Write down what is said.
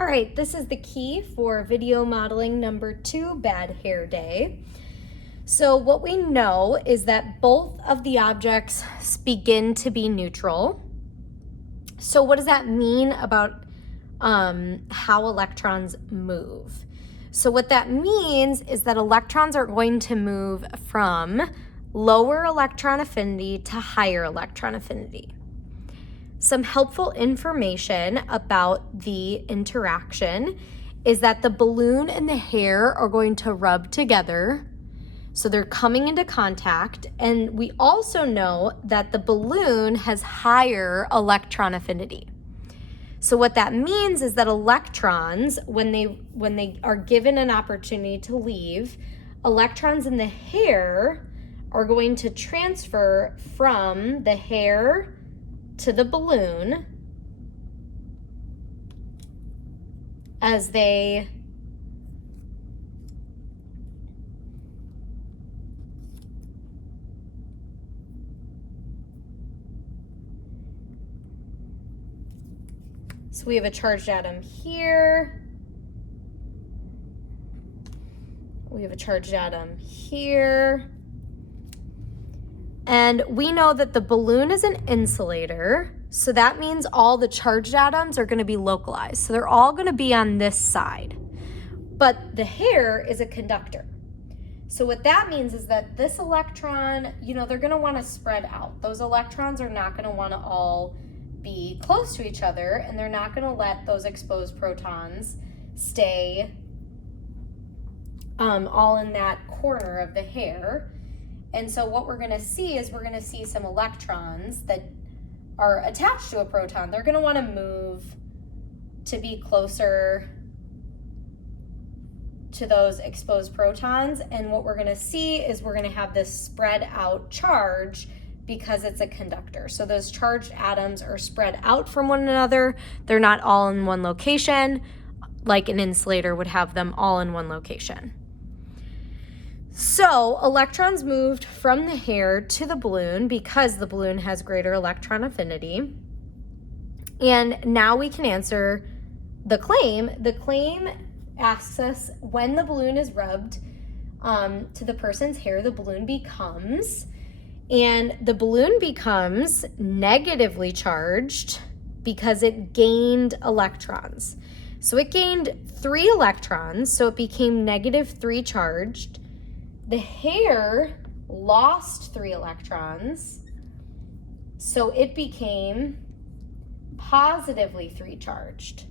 All right, this is the key for video modeling number 2, bad hair day. So what we know is that both of the objects begin to be neutral. So what does that mean about how electrons move? So what that means is that electrons are going to move from lower electron affinity to higher electron affinity. Some helpful information about the interaction is that the balloon and the hair are going to rub together. So they're coming into contact. And we also know that the balloon has higher electron affinity. So what that means is that electrons, when they are given an opportunity to leave, electrons in the hair are going to transfer from the hair to the balloon as they so we have a charged atom here. We have a charged atom here. And we know that the balloon is an insulator, so that means all the charged atoms are going to be localized. So they're all going to be on this side. But the hair is a conductor. So what that means is that this electron, they're going to want to spread out. Those electrons are not going to want to all be close to each other, and they're not going to let those exposed protons stay all in that corner of the hair. And so what we're going to see is we're going to see some electrons that are attached to a proton. They're going to want to move to be closer to those exposed protons. And what we're going to see is we're going to have this spread out charge because it's a conductor. So those charged atoms are spread out from one another. They're not all in one location, like an insulator would have them all in one location. So electrons moved from the hair to the balloon because the balloon has greater electron affinity. And now we can answer the claim. The claim asks us when the balloon is rubbed to the person's hair, the balloon becomes negatively charged because it gained electrons. So it gained 3 electrons, so it became -3 charged. The hair lost 3 electrons, so it became positively 3 charged.